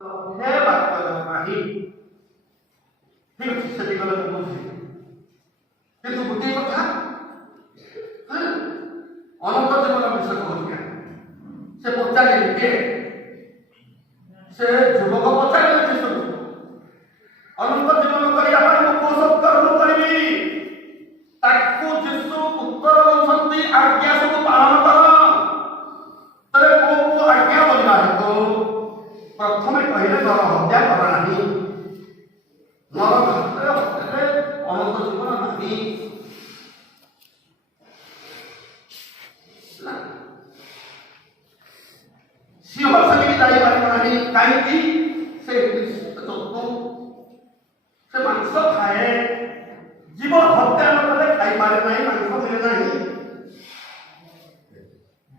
हे बात नाही ठीक ଅଛି ସେଠି ଗଲେ ମୁଁ ବୁଝିବି କିନ୍ତୁ ଗୋଟିଏ କଥା ଅନନ୍ତ ଜୀବନ ବିଷୟ କହୁଛି ସେ ପଚାରିଲେ କିଏ ସେ ଯୁବକ ପଚାରିଲେ ଯୀଶୁକୁ ଅନନ୍ତ ଜୀବନ କରିବା ପାଇଁ ମୁଁ କୋଉ ସବୁ କର୍ମ କରିବି ତାକୁ ଯୀଶୁ ଉତ୍ତର ଦେଉଛନ୍ତି ଆଜ୍ଞା ସବୁ ପାଳନ କର ତେବେ କୋଉ କୋଉ ଆଜ୍ଞା ବଳିବା ହେତୁ ପ୍ରଥମେ କହିଲେ ନର ହତ୍ୟା କର ନାହିଁ ନର ହତ୍ୟାରେ ଅନନ୍ତ ଜୀବନ ନାହିଁ ସିଂହ ସେଠିକି ଯାଇପାରିବ ନାହିଁ କାହିଁକି ସେ ଜନ୍ତୁ ସେ ମାଂସ ଖାଏ ଜୀବ ହତ୍ୟା ନ କଲେ ଖାଇପାରେ ନାହିଁ ମାଂସ ମିଳେ ନାହିଁ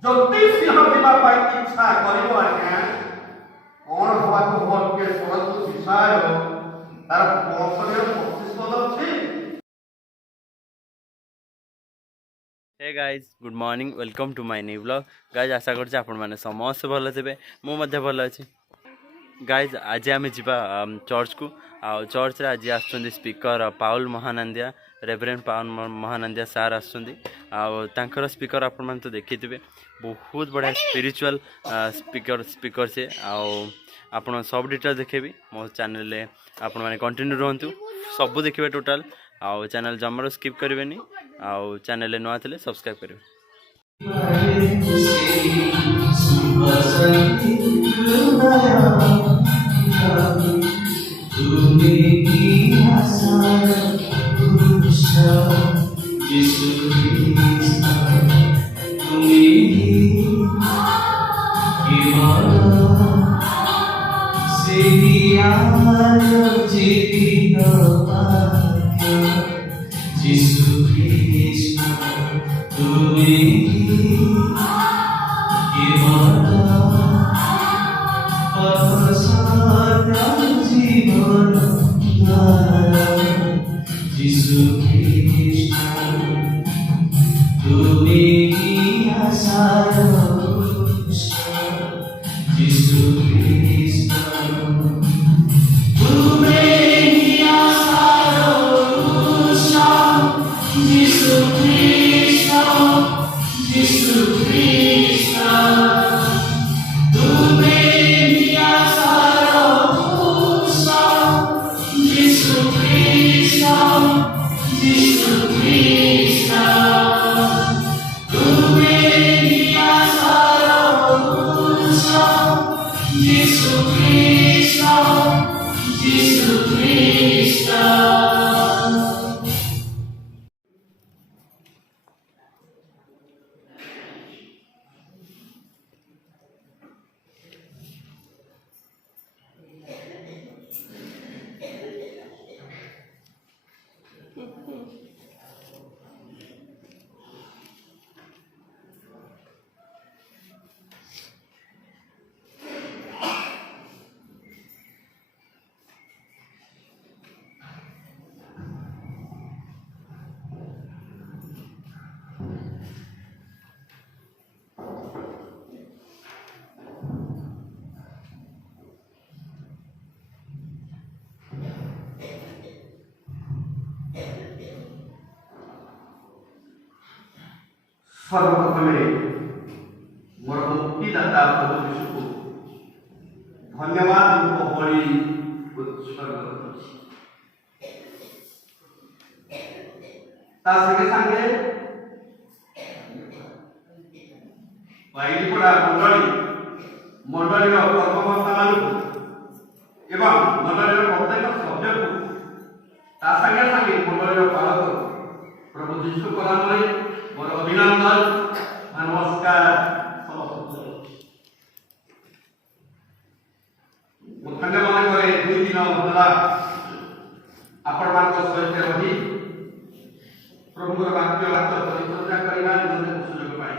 ଯଦି ସିଂହ ଯିବା ପାଇଁ ଇଚ୍ଛା କରିବ ଆଜ୍ଞା କଣ ହବାକୁ ହବ ଟିକେ ଶୁଣନ୍ତୁ ବିଷୟ ତାର 25 ଅଛି। Hey guys good morning welcome to my new blog guys आशा करछि आपण माने समस्त भल थे मु मध्य भल अच्छी गाइज आज आम जा चर्च को चर्च रे आज आसुँच स्पीकर पाउल महानंदिया रेवरेंड पाउल महानंदिया सार आसुँच स्पीकर आपण मैंने तो देखी थे बहुत बढ़िया स्पिरिचुअल स्पीकर से आपण सब डिटेल देखेबी मो चैनल आपण मैंने कंटिन्यू रुहतु सब देखिए टोटाल आउ चैनल जमार स्किप करेंगे आउ चैनल नुआ थे सब्सक्राइब करेंगे। सर्वप्रथमे मोर मुक्तिदाता प्रभु यीशु को धन्यवाद बड़ी उत्सर्ग संगे संगे बाईपड़ा मंडली कर्मकर्ता मान एवं मंडली प्रत्येक सभ्य को संगे संगे मंडली पालक प्रभु यीशु को नाम मोर अभिनंदन नमस्कार धन्य मन करे 2 दिन भला आपण मान सहित रही प्रभु वाक्य परिचर्या करने सुयोग पाई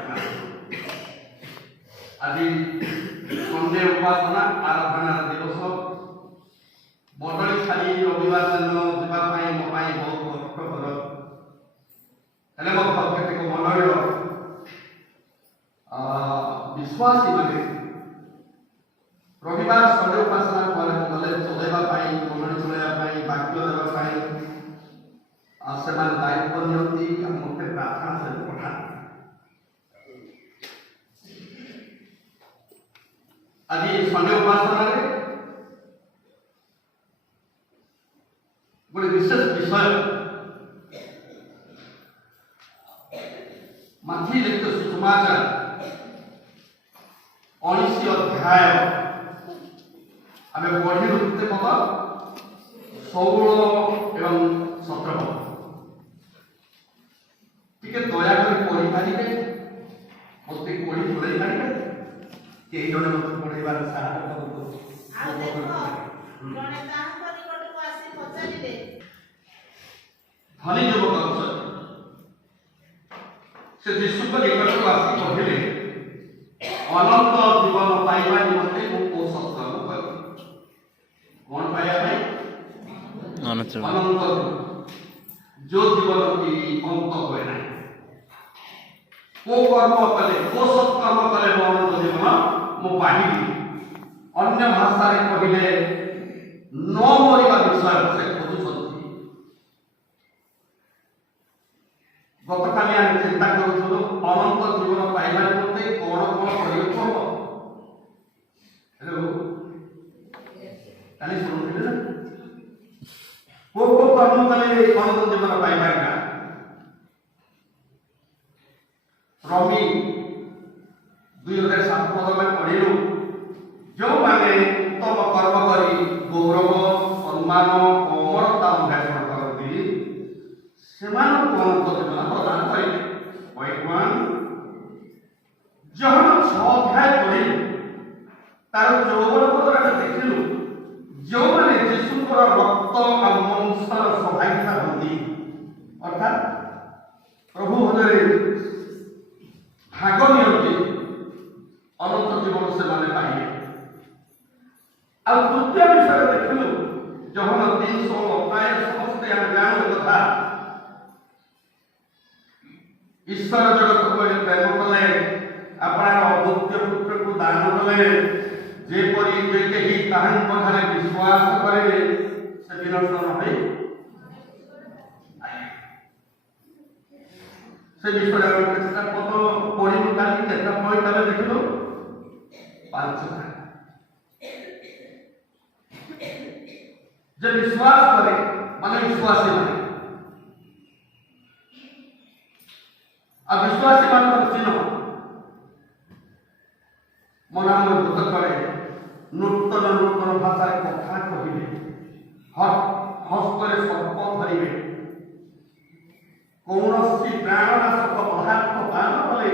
आज संडे उपासना आराधना दिवस मंडली खाली रविवार दिन जावाई मो बहुत कष्टकर हेले प्रत्येक मंडल विश्वासी मैंने रविवार संडे उपासना गोटे विशेष विषय माथि लिखित सुसमाचार 19 अध्याय आम पढ़ी रुते पद 16 एवं 17 पद टिके दया कर पढ़ी पारे मत पढ़ी पढ़ाई पारे कई जन मत पढ़ाइबार साहस करतो धनी युवक से यीशु को निकट आसी कहले अनंत जीवन पाइबा निमंते मु को सत्कर्म कर कौन पाया भाई अनंत जो जीवन की अंत होए ना को कर्म कले को सत्कर्म कले मो अनंत जीवन मु पाइबी अन्य भाषा रे कहले न मरिबा विषय से खोजुछंती गतकाली आम चिंता करूँ अनंत जीवन पाइबा निमंते कौन कौन करके हम काली शुणुले ना को कर्म कले अनंत जीवन पाइबा रवि 2007 पद में पढ़िलु जो माने उत्तम कर्म करी गौरव सम्मान अमरता अन्वेषण करती सेमान अनंत जीवन प्रदान करे भगवान जहन 6 अध्याय पढ़ी तार 54 पद देखिलु जो माने यीशुଙ୍କର रक्त और मांसर सहायता होती अर्थात प्रभु भजरे भाग नियंती अनंत जीवन से माने पाइए आ तृतीय विषय देखिलु जहन 300 प्राय समस्त हम जान कथा ईश्वर जगत को प्रेम कले अपना अद्वितीय पुत्र को दान कले जेपरी जे केही ताहां कथारे विश्वास करे से विनष्ट न होई से विषय केतना पद पढ़ी काली केतना पॉइंट हम देखिलु 5 जब विश्वास करे माने विश्वासी माने अब विश्वासी माने चिन्ह मना मन भूत करे नूतन नूतन भाषा कथा कहिबे हस्तरे सर्प धरिबे कौनसी प्राणनाशक पदार्थ पान कले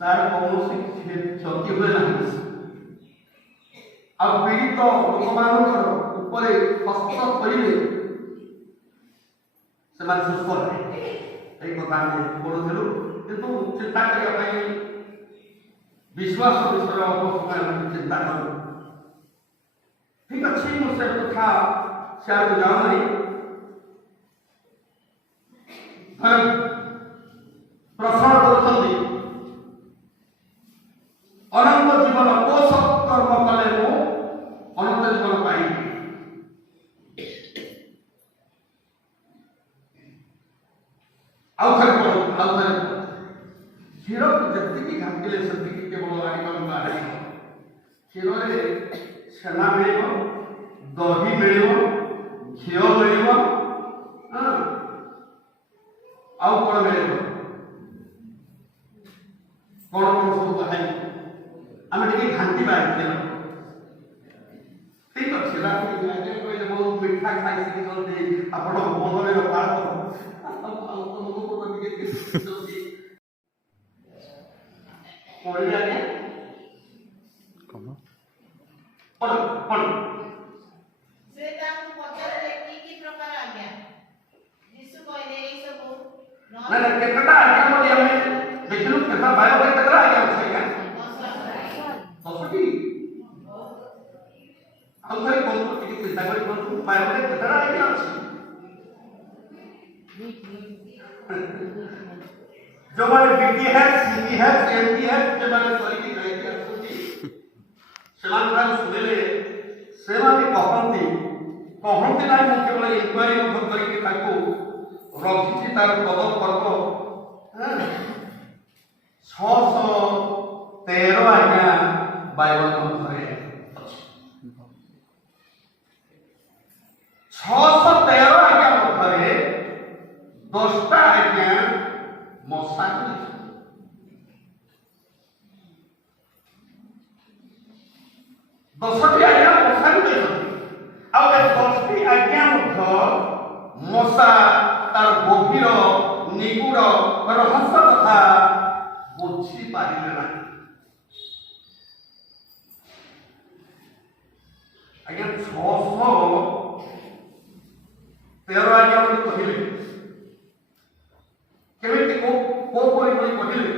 तार कौनसी क्षति हुए ना आ पीड़ित लोकमानकर उपरे हस्त करिबे से सुस्थ हे এই কথা আমি পড়ুছিলু কিন্তু চিন্তা করিয়া পাই विश्वास विषय अल्प समय में चिंता करूँ ठीक अच्छी मुझसे कथा शेयर को जाऊँ नहीं प्रश्न करुँगी अनंत जीवन को सत्कर्म कले मु अनंत जीवन पाइबी आउ थे क्षीर जी घाटिले से केवल क्षीर छेना मिल दही मिल घी मिल आउ कौन मिल कौन कौन सब कहे आम टे घाटी ठीक अच्छे बहुत मीठा खाई शिखी आप मनरे रखा पढ़ी आगे पढ़ से ताकू पचारे की प्रकार आज्ञा यीशु कहले ए सब ना केतटा आज्ञा मते हमें देखलु केता बायो के केतरा आज्ञा छै का 10 की हम करे कोन को चिंता करी कोन बायो के केतरा आज्ञा छै जो माने बीटी है सीटी है एमटी है जो माने सॉरी की नहीं है सेमान का सुनेले सेवा के कहंती नाही मु केवल इंक्वायरी मत करी के ताको रखिछि तार पद पर्व 613 आज्ञा बाइबल में 613 ଆଉ ଏ 10ଟି ଆଜ୍ଞା ମଧ୍ୟ ମଶା ତାର ଗଭୀର ନିଗୁଡ ରହସ୍ୟ କଥା ବୁଝିପାରିଲେ ନାହିଁ। ଆଜ୍ଞା 613 ଆଜ୍ଞା ବୋଲି କହିଲେ କେମିତି କୋପରି ବୋଲି କହିଲେ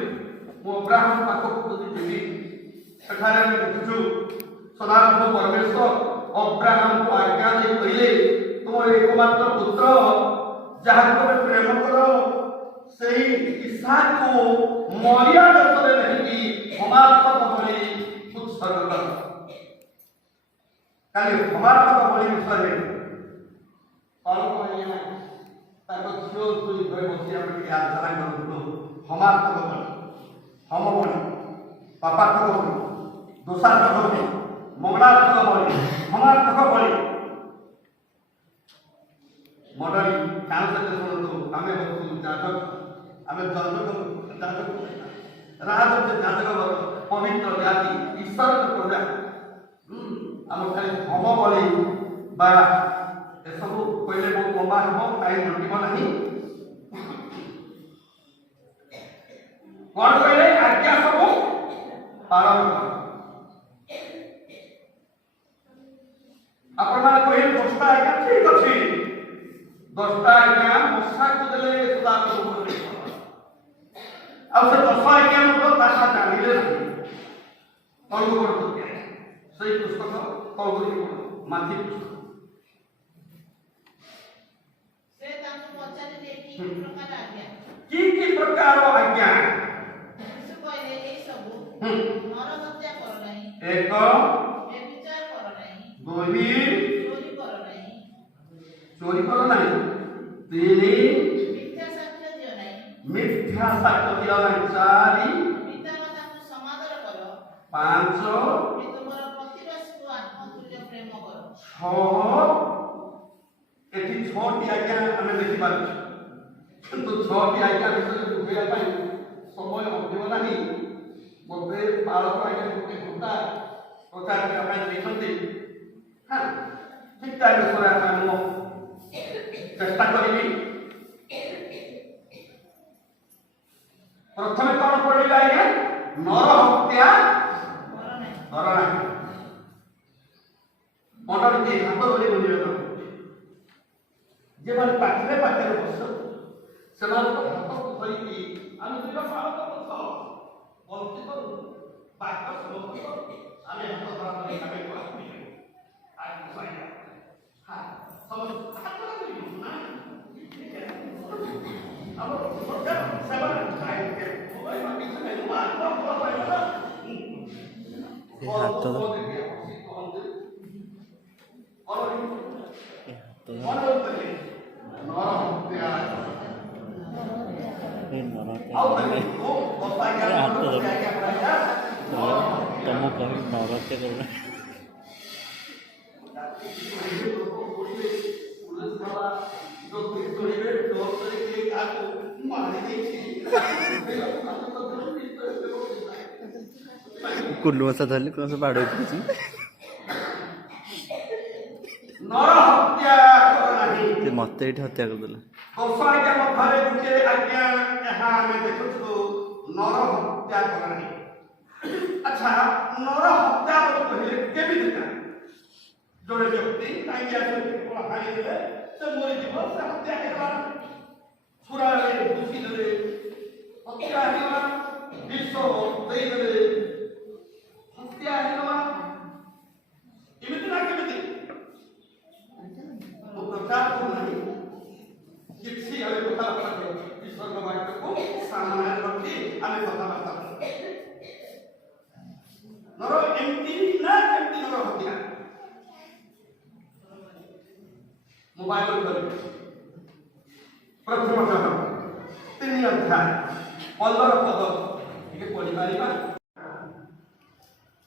ମୁଁ ଅବ୍ରାହମ ପାଖକୁ ଯଦି ଯିବି ସେଠାରେ ଆମେ ଦେଖୁଛୁ ସଦାପ୍ରଭୁ ପରମେଶ୍ୱର ଅବ୍ରାହମକୁ ଆଜ୍ଞା ଦେଇ କହିଲେ ତୁମର ଏକମାତ୍ର ପୁତ୍ର ଯାହାକୁ ତମେ ପ୍ରେମ କର ସେହି ଇସାକକୁ ମରିଆ ଦେଶରେ ନେଇକି ସମାର୍ଥକ ଭଳି ଉତ୍ସର୍ଗ କର। କାଲି ସମାର୍ଥକ ଭଳି ବିଷୟରେ ଅଳ୍ପ ଆଜ୍ଞା ତାଙ୍କ ଝିଅ ଦୁଇ ଘରେ ବସି ଆମେ ଟିକେ ଆଲୋଚନା କରୁଥିଲୁ। ସମାର୍ଥକ ଭଳି, ହମ ଭଳି, ପାପାର୍ଥକ ଭଳି, ଦୋଷାର୍ଥକ ଭଳି, ମଙ୍ଗଳାର୍ଥକ ଭଳି, ସମାର୍ଥକ ଭଳି ମଣ୍ଡଳୀ କାଣ ସହିତ ଶୁଣନ୍ତୁ। ଆମେ ହଉଛୁ ଯାଜକ, ଆମେ ଯାଜକ ରାଜକ ଯାଜକ ପବିତ୍ର ଜାତି ଈଶ୍ୱରଙ୍କ ପ୍ରଜା। ଆମ ଖାଲି ହମ ଭଳି ବା ଏସବୁ କହିଲେ ବହୁତ ଲମ୍ବା ହେବ, ଟାଇମ୍ ଜୁଟିବ ନାହିଁ। କଣ କହିଲେ ଆଜ୍ଞା ସବୁ ପାଳନ କର। ଆପଣମାନେ କହିଲେ 10ଟା ଆଜ୍ଞା ଠିକ ଅଛି, 10ଟା ଆଜ୍ଞା ମଶାକୁ ଦେଲେ ସଦାପ୍ରଭୁ ଆଉ ସେ 10 ଆଜ୍ଞା ମଧ୍ୟ ତାହା ଜାଣିଲେ ନାହିଁ। ତଳକୁ ପଢନ୍ତୁ ସେଇ ପୁସ୍ତକ ତଳକୁ ମାଥି ପୁସ୍ତକ। ସେ ତାଙ୍କୁ ପଚାରିଲେ କି ପ୍ରକାର ଆଜ୍ଞା? କି ପ୍ରକାର ଆଜ୍ଞା? ଯୀଶୁ କହିଲେ ଏଇ ସବୁ ନର ହତ୍ୟା କର ନାହିଁ, 1 ବ୍ୟଭିଚାର କର ନାହିଁ, 2 ଚୋରି କର ନାହିଁ, ଚୋରି କର ନାହିଁ, 3 ମିଥ୍ୟା ସାକ୍ଷ୍ୟ ଦିଅ ନାହିଁ, ମିଥ୍ୟା ସାକ୍ଷ୍ୟ ଦିଅ ନାହିଁ, 4 ପିତାମାତାଙ୍କୁ ସମାଦର କର, 5 ତୁମର ପ୍ରତିବେଶୀକୁ ଆତ୍ମତୁଲ୍ୟ ପ୍ରେମ କର। 6 ଏଠି 6ଟି ଆଜ୍ଞା ଆମେ ଦେଖିପାରୁଛୁ, କିନ୍ତୁ 6ଟି ଆଜ୍ଞା ବିଷୟରେ ବୁଝେଇବା ପାଇଁ ସମୟ ଅଧିକ ନାହିଁ। ମୋତେ ବାଳକ ଆଜ୍ଞା ଗୋଟେ ଘଣ୍ଟା ପ୍ରଚାର କରିବା ପାଇଁ ଦେଇଛନ୍ତି। ଠିକ ଟାଇମ୍ ବିଷୟରେ ମୁଁ ଚେଷ୍ଟା କରିବି। ପ୍ରଥମେ କଣ ପଢିଲେ ଆଜ୍ଞା? ନର ହତ୍ୟା କର ନାହିଁ। ମଣ୍ଡଳୀ ହାତ ଧରି ବୁଝିବେ ଯେମାନେ ପାଖରେ ପାଖରେ ବସ ସେମାନଙ୍କ ହାତକୁ ଧରିକି ଆମେ ଦୁଇଟା ବାଳକ ବସ ବଞ୍ଚି କରୁ ବାକ୍ୟ ସମସ୍ତ ଆମେ ହାତ ଧରା ଧରି ଆମେ ତମ କହି ନରତ୍ୟ କର। କୁଲୁ ମଶା ଧରିଲେ କଣ ସବୁ ବାଡ ଉଠୁଛି। ମତେ ଏଇଠି ହତ୍ୟା କରିଦେଲା। ଆଚ୍ଛା ନର ହତ୍ୟା କହିଲେ କେମିତିକା? ଜଣେ ବ୍ୟକ୍ତି କାହିଁକି ହାଣିଦେଲେ ସେ ମରିଯିବ, ସେ ହତ୍ୟା ହେଇଗଲା। ଛୁରାରେ ବୁଝିଦେଲେ ହତ୍ୟା ହେଇଗଲା, ବିଷ ଦେଇଦେଲେ ହତ୍ୟା ହେଇଗଲା। ଏମିତି ନା କେମିତି? ମୁଁ ପ୍ରଚାର କରୁନାହିଁ, କିଛି ଆମେ କଥାବାର୍ତ୍ତା କରୁଛୁ। ଈଶ୍ୱରଙ୍କ ବାକ୍ୟକୁ ସାମ୍ନାରେ ରଖି ଆମେ କଥାବାର୍ତ୍ତା କରୁ। ନର ଏମିତି ନା କେମିତି ନର ହତ୍ୟା? ମୋବାଇଲ କରିବେ ପ୍ରଥମ 3 ଅଧ୍ୟାୟ 15 ପଦ ଟିକେ ପଢିପାରିବା।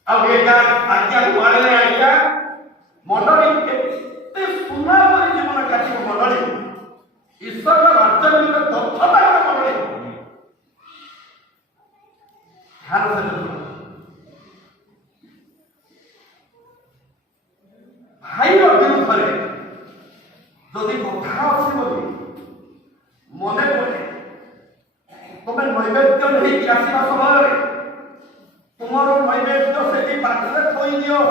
ଆଉ ଏଇଟା ଆଜ୍ଞା କୁଆଡ଼େ ଆଜ୍ଞା ମଣ୍ଡଳୀ କେତେ ସୁନା ପରି ଜୀବନ କାଟିବ। ମଣ୍ଡଳୀ ଈଶ୍ୱର ରାଜ୍ୟ ଭିତରେ ଦକ୍ଷତା ମଣ୍ଡଳୀ ମଧ୍ୟରେ ଯଦି କଥା ଅଛି ବୋଲି ମନେ ପଡ଼େ, ତୁମେ ନୈବେଦ୍ୟ ନେଇକି ଆସିବା ସମୟରେ ତୁମର ନୈବେଦ୍ୟ ସେଠି ପାଖରେ ଥୋଇଦିଅ।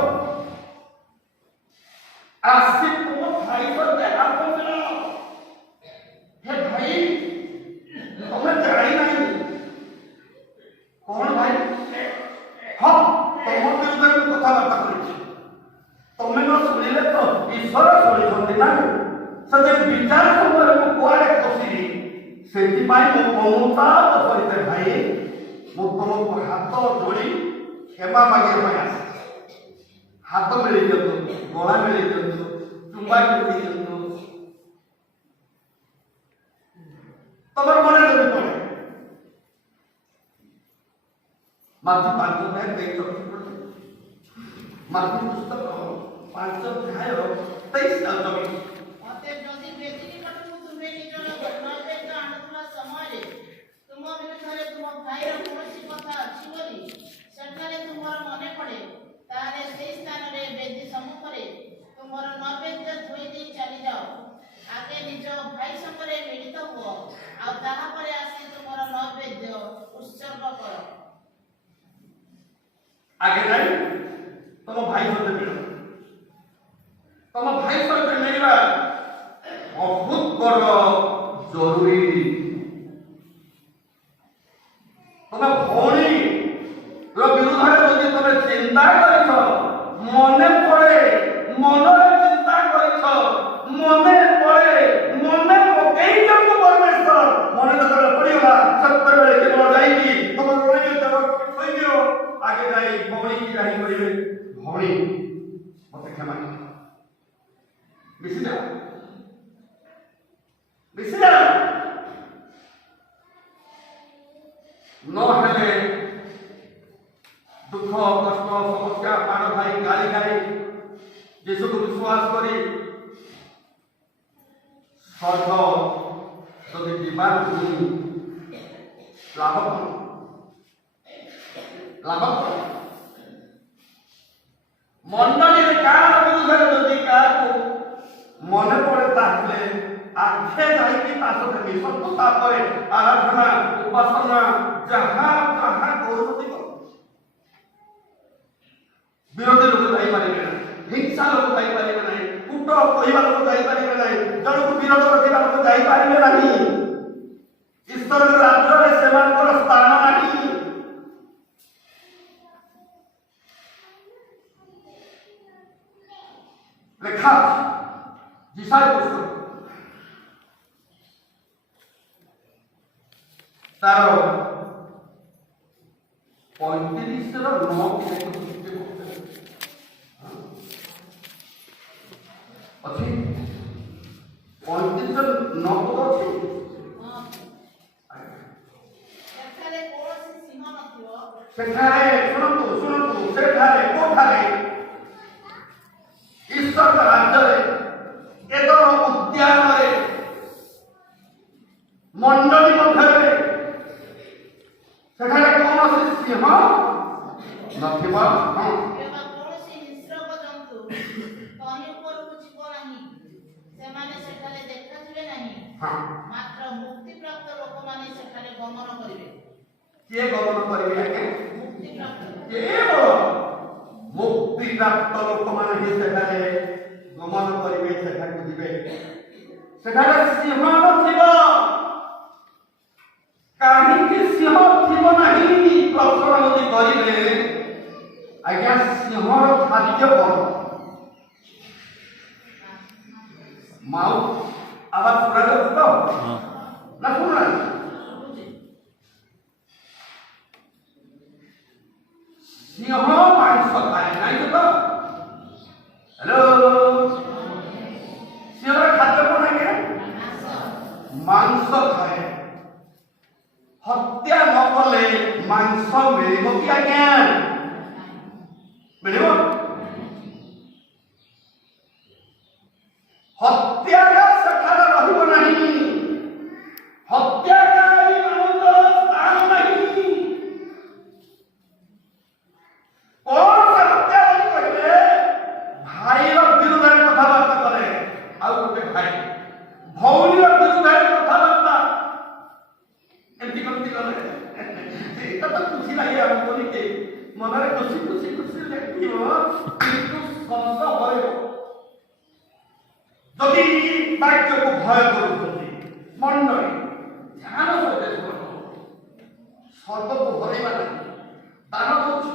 ଆସି ତୁମ ଭାଇ ସହିତ ହାତ ମିଳାଅ। ହେ ଭାଇ, ତମେ ଜାଣିନାହିଁ କଣ ଭାଇ? ହଁ, ତମ ବିରୁଦ୍ଧରେ ମୁଁ କଥାବାର୍ତ୍ତା କରିଛି। ତମେ ନ ଶୁଣିଲେ ତ ଈଶ୍ୱର ଶୁଣିଛନ୍ତି ନା। ସେ ବିଚାର ସମୟରେ ମୁଁ କୁଆଡ଼େ ଖସିଲି, ସେଥିପାଇଁ ମୁଁ ଅନୁତାପ ସହିତ ଭାଇ ମୁଁ ତମକୁ ହାତ ଯୋଡ଼ି କ୍ଷମା ମାଗିବା ପାଇଁ ଆସିଛି। ହାତ ମିଳେଇ ଦିଅନ୍ତୁ, ଗଳା ମିଳେଇ ଦିଅନ୍ତୁ, ଚୁମ୍ବା ମିଳେଇ ଦିଅନ୍ତୁ। ତମର ମନେ ଯଦି ପଡ଼େ ମାତୃ 5:23 ମାତୃ ପୁସ୍ତକ 5:23। ମତେ ଯଦି ବେଦୀ ନିକଟକୁ ତୁମେ ନିଜର ନୈବେଦ୍ୟ ଆଣୁଥିବା ସମୟରେ ତୁମ ବିରୁଦ୍ଧରେ ତୁମ ଭାଇର କୌଣସି କଥା ଅଛି ବୋଲି ସେଠାରେ ତୁମର ମନେ ପଡ଼େ, ତାହେଲେ ସେହି ସ୍ଥାନରେ ବେଦୀ ସମ୍ମୁଖରେ ତୁମର ନୈବେଦ୍ୟ ଥୋଇ ଦେଇ ଚାଲିଯାଅ। ଆଗେ ନିଜ ଭାଇ ସଙ୍ଗରେ ମିଳିତ ହୁଅ, ଆଉ ତାହାପରେ ଆସି ତୁମର ନୈବେଦ୍ୟ ଉତ୍ସର୍ଗ କର। ଆଗେ ଯାଇ ତମ ଭାଇ ସହିତ ମିଳ। ତମ ଭାଇ ସହିତ ମିଳିବା ବହୁତ ବଡ଼ ଜରୁରୀ। ତମ ଭଉଣୀର ବିରୁଦ୍ଧରେ ଯଦି ତମେ ଚିନ୍ତା କରିଛ, ମନେ ପଡ଼େ, ମନରେ ଚିନ୍ତା କରିଛ, ମନେ ପଡ଼େ, ମନେ ପକେଇଛନ୍ତି ପରମେଶ୍ୱର। ମନେ ଯେତେବେଳେ ପଡ଼ିଗଲା ସେତେବେଳେ କେବଳ ଯାଇକି ତମର ଥୋଇଦିଅ। ଆଗେ ଯାଇ ଭଉଣୀକି ଯାଇ କରିବେ, ଭଉଣୀ ମତେ କ୍ଷମା କର, ମିଶିଯାଅ, ମିଶିଯାଅ। ନହେଲେ ଦୁଃଖ କଷ୍ଟ ସମସ୍ୟା ମାଡ଼ ଖାଇ ଗାଳି ଖାଇ ଯୀଶୁକୁ ବିଶ୍ୱାସ କରି ସ୍ୱର୍ଗ ଯଦି ଯିବାର ଲାଭ କଣ? ଲାଭ କଣ? ମଣ୍ଡଳୀରେ କାହାର ବିରୁଦ୍ଧରେ ଯଦି କାହାକୁ ମନେ ପଡ଼େ, ତାହେଲେ ଆଗେ ଯାଇକି ତା ସହିତ ମିଶନ୍ତୁ। ତାପରେ ଆରାଧନା ଉପାସନା ଯାହା ଯାହା କରୁଛନ୍ତି କର। ବିରୋଧୀ ଲୋକ ଯାଇପାରିବେ ନାହିଁ, ହିଂସା ଲୋକ ଯାଇପାରିବେ ନାହିଁ, କୁଟ କହିବା ଲୋକ ଯାଇପାରିବେ ନାହିଁ, ଜଣକୁ ବିରୋଧ ରଖିବା ଲୋକ ଯାଇପାରିବେ ନାହିଁ। ଈଶ୍ୱରଙ୍କ ରାଜ୍ୟରେ ସେମାନଙ୍କର ସ୍ଥାନ ନାହିଁ। ଲେଖା ଯିଶାୟ ପୁସ୍ତକ ତାର 35ର 9 ଅଛି। 35ର 9 ଅଛି। ସେଠାରେ କୌଣସି ସିଂହ ନଥିବ। ସେଠାରେ ଶୁଣନ୍ତୁ ଶୁଣନ୍ତୁ, ସେଠାରେ କୋଠାରେ ଈଶ୍ୱର ରାଜ୍ୟରେ ଏକ ଉଦ୍ୟାନରେ ମଣ୍ଡଳୀ ମଧ୍ୟରେ ସେଠାରେ କୌଣସି ସିଂହ ନଥିବ। କିମ୍ବା କୌଣସି ହିଂସ୍ରକ ଜନ୍ତୁ ତହିଁ ଉପରକୁ ଯିବ ନାହିଁ, ସେମାନେ ସେଠାରେ ଦେଖାଯିବେ ନାହିଁ। ମାତ୍ର ମୁକ୍ତିପ୍ରାପ୍ତ ଲୋକମାନେ ସେଠାରେ ଗମନ କରିବେ। କିଏ ଗମନ କରିବେ? ଆଜ୍ଞା, ମୁକ୍ତିପ୍ରାପ୍ତ କେବଳ ମୁକ୍ତିପ୍ରାପ୍ତ ଲୋକମାନେ ହିଁ ସେଠାରେ ଗମନ କରିବେ, ସେଠାକୁ ଯିବେ। ସେଠାରେ ସିଂହ ନଥିବ। କାହିଁକି ସିଂହ ଥିବ ନାହିଁ ପ୍ରଶ୍ନ ଯଦି କରିବେ, ଆଜ୍ଞା ସିଂହର ଖାଦ୍ୟ କଣ? ମାଉଥ ଆବାଜ ଶୁଣାଯାଉଛି ତ ନା ଶୁଣୁନାହିଁ? ସିଂହ ମାଂସ ଖାଏ ନାହିଁ ତ? ହ୍ୟାଲୋ, ସିଂହର ଖାଦ୍ୟ କଣ ଆଜ୍ଞା? ମାଂସ ଖାଏ। ହତ୍ୟା ନ କଲେ ମାଂସ ମିଳିବ କି ଆଜ୍ଞା? ମିଳିବ? ହତ୍ୟାର ସେଠାରେ ରହିବ ନାହିଁ। ହତ୍ୟାକାରୀ ମାନଙ୍କର ସ୍ଥାନ ନାହିଁ। କଣ ସେ ହତ୍ୟା ବୋଲି କହିଲେ? ଭାଇର ବିରୁଦ୍ଧରେ କଥାବାର୍ତ୍ତା କଲେ, ବାକ୍ୟକୁ ଭୟ କରୁଛନ୍ତି। ମଣ୍ଡଳୀ ଧ୍ୟାନ ସହିତ ଶୁଣନ୍ତୁ। ସର୍ବକୁ ହରେଇବା ନାହିଁ। ଦାନ ଦଉଛୁ,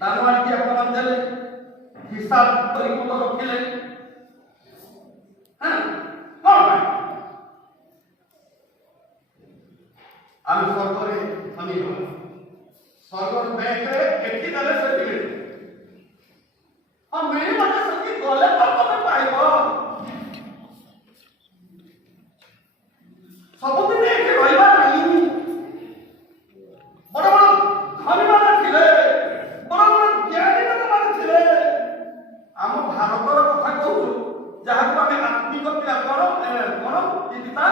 ଦାନ ଆଣିକି ଆପଣମାନେ ଦେଲେ, ହିସାବ କରି ମୁଣ୍ଡ ରଖିଲେ, କଣ ପାଇଁ? ଆମେ ସ୍ୱର୍ଗରେ ଧନୀ ହେବା। ସ୍ୱର୍ଗର ବ୍ୟାଙ୍କରେ ଏଠି ଦେଲେ ସେଠି ମିଳିବ। ହଁ ମିଳିବ ଯେ ସେଠି ଗଲେ ତ ତମେ ପାଇବ। ସବୁଦିନ ଏଠି ରହିବା ନାହିଁ। ବଡ ବଡ ଧନୀମାନେ ଥିଲେ, ବଡ ବଡ ଜ୍ଞାନୀ ଲୋକମାନେ ଥିଲେ। ଆମ ଭାରତର କଥା କହୁଛୁ, ଯାହାକୁ ଆମେ ଆତ୍ମିକ କଣ ଚିନ୍ତା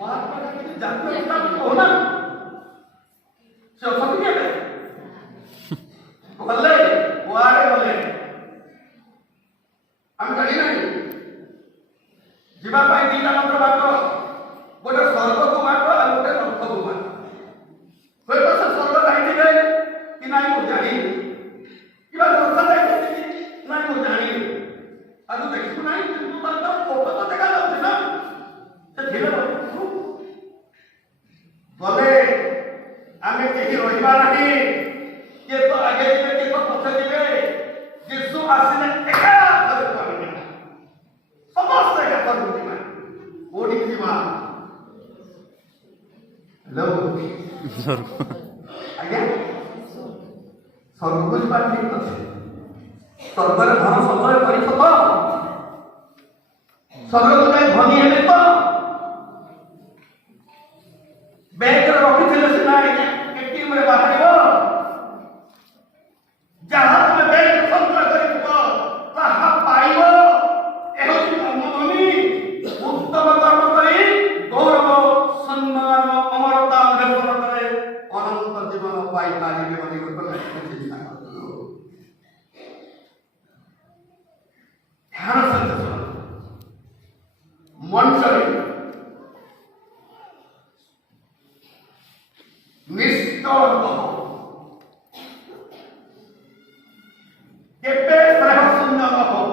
ମହାତ୍ମା ଗାନ୍ଧୀ ଜାତୀୟ ପିତା କହୁନା, ସେ ଅଛନ୍ତି କି ଏବେ? ଗଲେ କୁଆଡେ ଗଲେ ଆମେ ଜାଣିନାହିଁ। ଯିବା ପାଇଁ ଦିଟା ମାତ୍ର ବାଟ, ଗୋଟେ ସ୍ୱର୍ଗକୁ ବାଟ ଆଉ ଗୋଟେ ନର୍କକୁ ବାଟ। ହୁଏତ ସେ ସ୍ୱର୍ଗ ଯାଇଥିବେ କି ନାଇଁ ମୁଁ ଜାଣିନି, କିମ୍ବା ନର୍କ ଯାଇଛନ୍ତି କି ନାଇଁ ମୁଁ ଜାଣିନି। ତାକୁ ଦେଖିବୁ ନାହିଁ, କିନ୍ତୁ ତାଙ୍କର ଫଟୋ ତ ଦେଖାଯାଉଛି ନା, ସେ ଧୀରେ ଗଲେ। ଆମେ କେହି ରହିବା ନାହିଁ। କିଏ ତ ଆଗେ ଯିବେ, କିଏ ତ ପଛେ ଯିବେ। ଯୀଶୁ ଆସିଲେ ଏକା ଘରକୁ ଆମେ ଯିବା, ସମସ୍ତେ ଏକା ଘରକୁ ଯିବା। କୋଉଠିକି ଯିବା? ହ୍ୟାଲୋ ଆଜ୍ଞା, ସ୍ୱର୍ଗକୁ ଯିବା ଠିକ ଅଛି। ସ୍ୱର୍ଗରେ ଧନ ସମ୍ପଦ କରିଛ ତ? ସ୍ୱର୍ଗକୁ ଯାଇ ଧନୀ ହେଲେ ତ? ବ୍ୟାଙ୍କରେ ରଖିଥିଲେ ସିନା ଏଟିଏମରେ ବାହାରିବ। ଯାହା ତୁମେ ବ୍ୟାଙ୍କରେ ସଞ୍ଚୟ କରିଥିବ ତାହା ପାଇବ। ଏ ହେଉଛି ଧର୍ମଭୂମି। ଉତ୍ତମ କର୍ମ କରି ଗୌରବ, ସମ୍ମାନ, ଅମରତା ଅର୍ଜନ କଲେ ଅନନ୍ତ ଜୀବନ ପାଇପାରିବେ ବୋଲି ଗୋଟେ ଚିନ୍ତା କରନ୍ତୁ। ଧ୍ୟାନ ସହିତ ଶୁଣନ୍ତୁ। ମଣିଷରେ ନିଷ୍କଳଙ୍କ ହଉ, କେବେ ସ୍ନେହ ଶୂନ୍ୟ ନ ହଉ,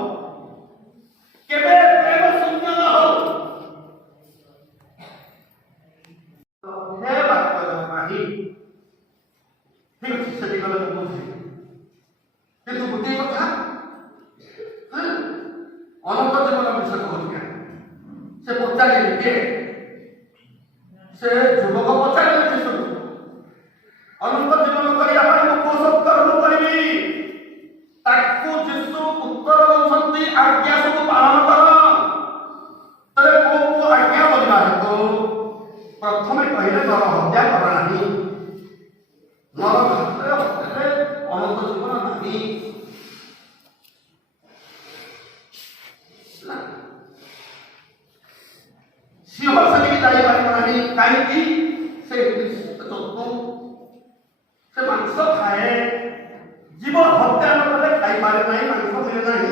କେବେ ପ୍ରେମ ଶୂନ୍ୟ ନ ହଉ। ହେ ବାକ୍ୟ ନାହିଁ, ଠିକ ଅଛି, ସେଠି ଗଲେ ମୁଁ ବୁଝିବି। କିନ୍ତୁ ଗୋଟିଏ କଥା, ଅନନ୍ତ ଜୀବନ ବିଷୟ କହୁଛି। ସେ ପଚାରିଲେ କିଏ? ସେ ଯୁବକ ପଚାରିଲେ ଯୀଶୁକୁ, ଅନନ୍ତ ଜୀବନ କରିବା ପାଇଁ ମୁଁ କୋଉ ସବୁ କର୍ମ କରିବି? ତାକୁ ଯୀଶୁ ଉତ୍ତର ଦେଉଛନ୍ତି, ଆଜ୍ଞା ସବୁ ପାଳନ କର। ତେବେ କୋଉ କୋଉ ଆଜ୍ଞା କରିବା ହେତୁ? ପ୍ରଥମେ କହିଲେ ନର ହତ୍ୟା କର ନାହିଁ। ନର ହତ୍ୟାରେ ଅନନ୍ତ ଜୀବନ ନାହିଁ। ସିଂହ ସେଠିକି ଯାଇପାରିବ ନାହିଁ। କାହିଁକି? ସେ ମାଂସ ଖାଏ। ଜୀବ ହତ୍ୟା ନ କଲେ ଖାଇପାରେ ନାହିଁ, ମାଂସ ମିଳେ ନାହିଁ।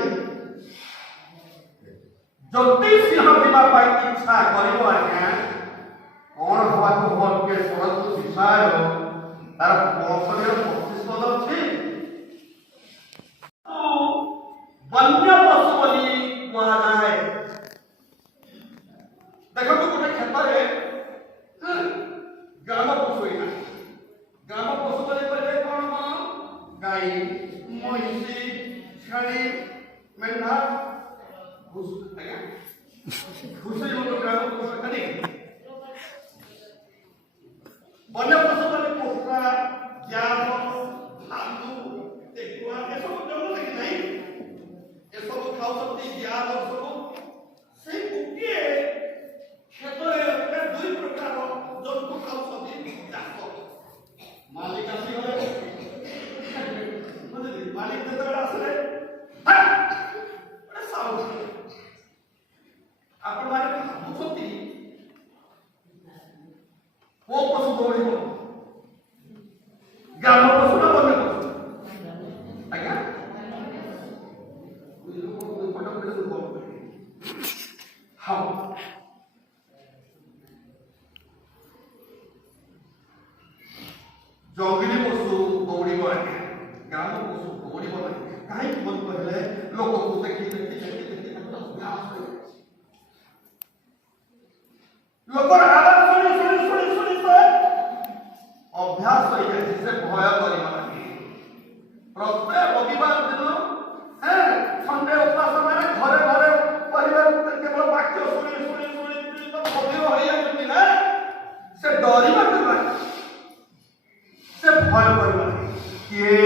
ଯଦି ସିଂହ ଯିବା ପାଇଁ ଇଚ୍ଛା କରିବ, ଆଜ୍ଞା କଣ ହବାକୁ ହବ ଟିକେ ଶୁଣନ୍ତୁ ବିଷୟ। ତାର 25 ଅଛି। ବନ୍ୟ ପଶୁ ବୋଲି କୁହାଯାଏ। ଦେଖନ୍ତୁ, ଗୋଟେ କ୍ଷେତ୍ରରେ ଗ୍ରାମ ପଶୁ ଏଇନା, ଗ୍ରାମ ପଶୁ ବୋଲି କହିଲେ କଣ କଣ? ଗାଈ, ମଇଁଷି, ଛେଳି, ମେଣ୍ଢା, ଆଜ୍ଞା ଘୁଷୁରୀ ଗୋଟେ ଗ୍ରାମ ପଶୁ। ବନ୍ୟ ପଶୁ ମାନେ କୁକୁଡ଼ା, ଜିଆଳ, ଭାଲୁ, ଠେକୁଆ ଏସବୁ ଜନ୍ମ କି ନାହିଁ? ଏସବୁ ଖାଉଛନ୍ତି ଜିଆଳ ସବୁ। ସେଇ ଗୋଟିଏ କ୍ଷେତ୍ରରେ ଦୁଇ ପ୍ରକାର ଜନ୍ତୁ ଖାଉଛନ୍ତି। ଚାଷ ମାଲିକ ଆସିଗଲେ, ମାଲିକ ଯେତେବେଳେ ଆସିଲେ ଗୋଟେ ସାଉଣ୍ଡ, ଆପଣମାନେ ଭାବୁଛନ୍ତି କୋଉ ପଶୁ ଦୌଡ଼ିବ? ଗ୍ରାମ ଲୋକର ଆବାଜ ଶୁଣି ଶୁଣି ଶୁଣି ଶୁଣି ସେ ଅଭ୍ୟାସ ହୋଇଯାଇଛି, ସେ ଭୟ କରିବ ନାହିଁ। ପ୍ରତ୍ୟେକ ରବିବାର ଦିନ ସଣ୍ଡେ ଉପାସନାରେ ଘରେ ଘରେ ପରିବାର କେବଳ ବାକ୍ୟ ଶୁଣି ଶୁଣି ଶୁଣି ଶୁଣି ତ ବଧିର ହୋଇଯାଉଛନ୍ତି ନା, ସେ ଡରିବାକୁ ନାହିଁ, ସେ ଭୟ କରିବ ନାହିଁ। କିଏ?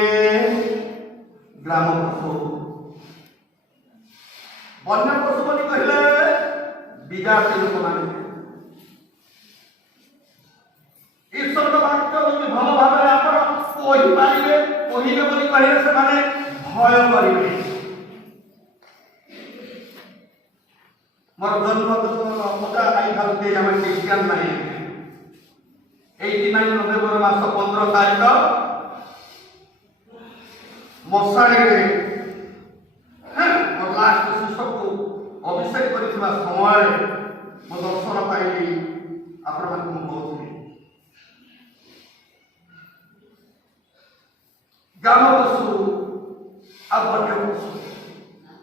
ଗ୍ରାମ ପଶୁ। ବନ୍ୟ ପଶୁ ବୋଲି କହିଲେ ବିଜାତି ଲୋକମାନେ। ଈଶ୍ୱରଙ୍କ ବାକ୍ୟ ଯଦି ଭଲ ଭାବରେ ଆପଣ କହିପାରିବେ, କହିବେ ବୋଲି କହିଲେ ସେମାନେ ଭୟ କରିବେ। ମୋର ଜନ୍ମଦିନ ମଜା ଖାଇଥାନ୍ତି, ଆମେ ଖ୍ରୀଷ୍ଟିଆନ ନାହିଁ। 89 ନଭେମ୍ବର ମାସ 15 ତାରିଖ ମଶାଣିରେ ମୋ ଲାଷ୍ଟ ଶିଶୁକୁ ଅଭିଷେକ କରିଥିବା ସମୟରେ ମୋ ଦର୍ଶନ ପାଇଲି। ଆପଣମାନଙ୍କୁ ମୁଁ କହୁଥିଲି, ଗ୍ରାମ ପଶୁ ଆଉ ବନ୍ୟ ପଶୁ।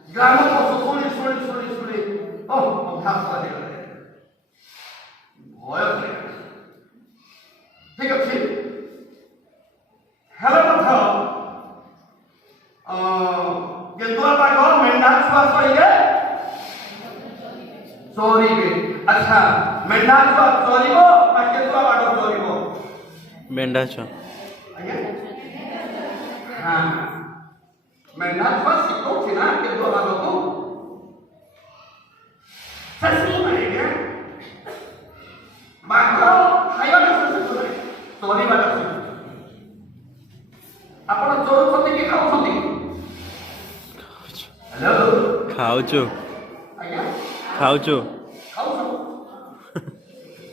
ଗ୍ରାମ ପଶୁ ଶୁଣି ଶୁଣି ଶୁଣି ଶୁଣି ଅଭ୍ୟାସ ହେଇଗଲେ, ଭୟ କଲେ। ଠିକ ଅଛି, ହେଲେ ମଧ୍ୟ କେନ୍ଦୁଆ ବାଘ ମେଣ୍ଢା ଛୁଆ ସହିଲେ ଚରିବେ। ଆଚ୍ଛା, ମେଣ୍ଢା ଛୁଆ ଚରିବ ନା କେନ୍ଦୁଆ ବାଘ ଚରିବ? ମେଣ୍ଢା ଛୁଆ। ଆଜ୍ଞା, ହଁ, ମେଣ୍ଢା ଛୁଆ ଶିଖଉଛି ନା କେନ୍ଦୁଆ ବାଘକୁ, ସେ ଶିଖୁନାହିଁ। ଆଜ୍ଞା, ବାଘ ଖାଇବାଟା ସେ ଶିଖୁନାହିଁ, ଚରିବାଟା ଶିଖୁଛି। ଆପଣ ଚରୁଛନ୍ତି କି ଖାଉଛନ୍ତି? ହ୍ୟାଲୋ, ଖାଉଛୁ ଆଜ୍ଞା, ଖାଉଛୁ। ଖାଉଛୁ।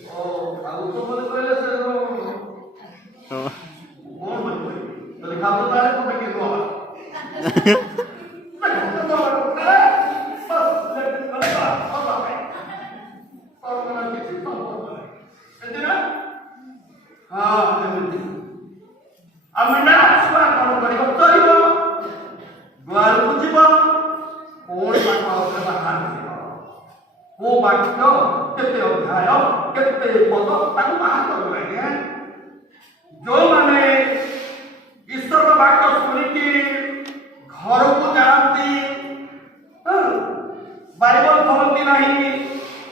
ଓ ଖାଉଛୁ ବୋଲି କହିଲେ ସେ ହଁ। କଣ ବୋଲି କହିବି? ଯଦି ଖାଉଛୁ ତାହେଲେ ତମେ କିଏ ଦବା? ଯୋଉମାନେ ଈଶ୍ୱର ବାକ୍ୟ ଶୁଣିକି ଘରକୁ ଯାଆନ୍ତି, ବାଇବଲ ଧରନ୍ତି ନାହିଁ,